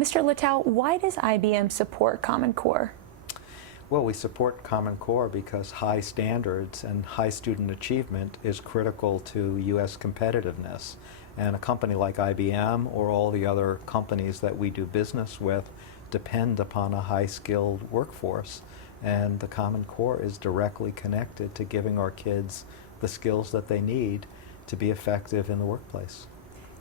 Mr. Littau, why does IBM support Common Core? Well, we support Common Core because high standards and high student achievement is critical to U.S. competitiveness. And a company like IBM or all the other companies that we do business with depend upon a high-skilled workforce. And the Common Core is directly connected to giving our kids the skills that they need to be effective in the workplace.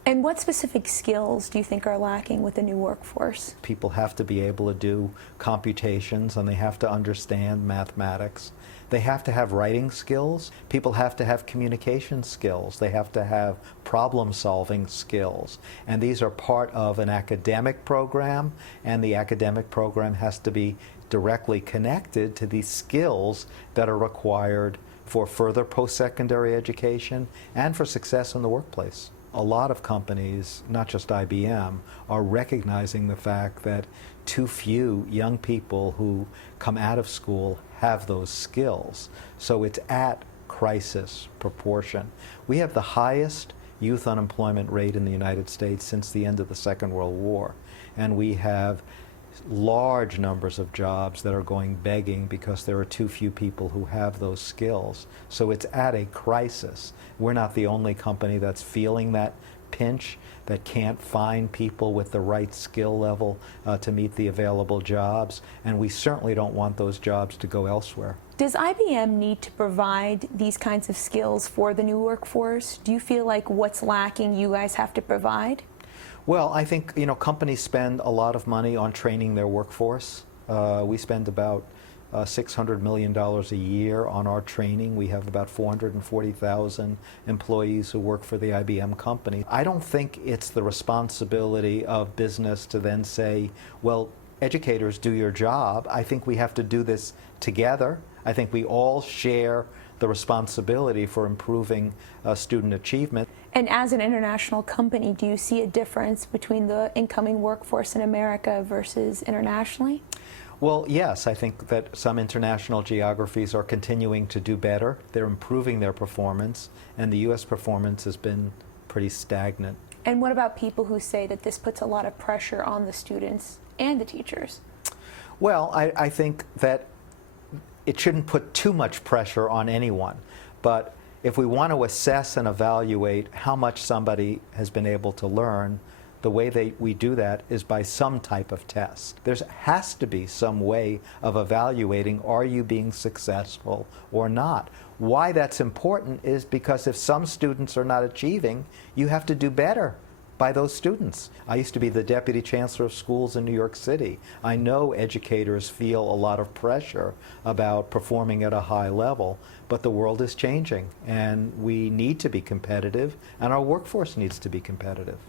And what specific skills do you think are lacking with the new workforce? People have to be able to do computations and they have to understand mathematics. They have to have writing skills. People have to have communication skills. They have to have problem-solving skills. And these are part of an academic program, and the academic program has to be directly connected to these skills that are required for further post-secondary education and for success in the workplace. A lot of companies, not just IBM, are recognizing the fact that too few young people who come out of school have those skills. So it's at crisis proportion. We have the highest youth unemployment rate in the United States since the end of the Second World War. And we have large numbers of jobs that are going begging because there are too few people who have those skills. So it's at a crisis. We're not the only company that's feeling that pinch, that can't find people with the right skill level to meet the available jobs, and we certainly don't want those jobs to go elsewhere. Does IBM need to provide these kinds of skills for the new workforce? Do you feel like what's lacking you guys have to provide? Well, I think companies spend a lot of money on training their workforce. We spend about $600 million a year on our training. We have about 440,000 employees who work for the IBM company. I don't think it's the responsibility of business to then say, well, educators, do your job. I think we have to do this together. I think we all share the responsibility for improving student achievement. And as an international company, do you see a difference between the incoming workforce in America versus internationally? Well, yes, I think that some international geographies are continuing to do better. They're improving their performance, and the U.S. performance has been pretty stagnant. And what about people who say that this puts a lot of pressure on the students and the teachers? Well, I think that it shouldn't put too much pressure on anyone, but if we want to assess and evaluate how much somebody has been able to learn, the way we do that is by some type of test. There has to be some way of evaluating, are you being successful or not? Why that's important is because if some students are not achieving, you have to do better by those students. I used to be the deputy chancellor of schools in New York City. I know educators feel a lot of pressure about performing at a high level, but the world is changing and we need to be competitive and our workforce needs to be competitive.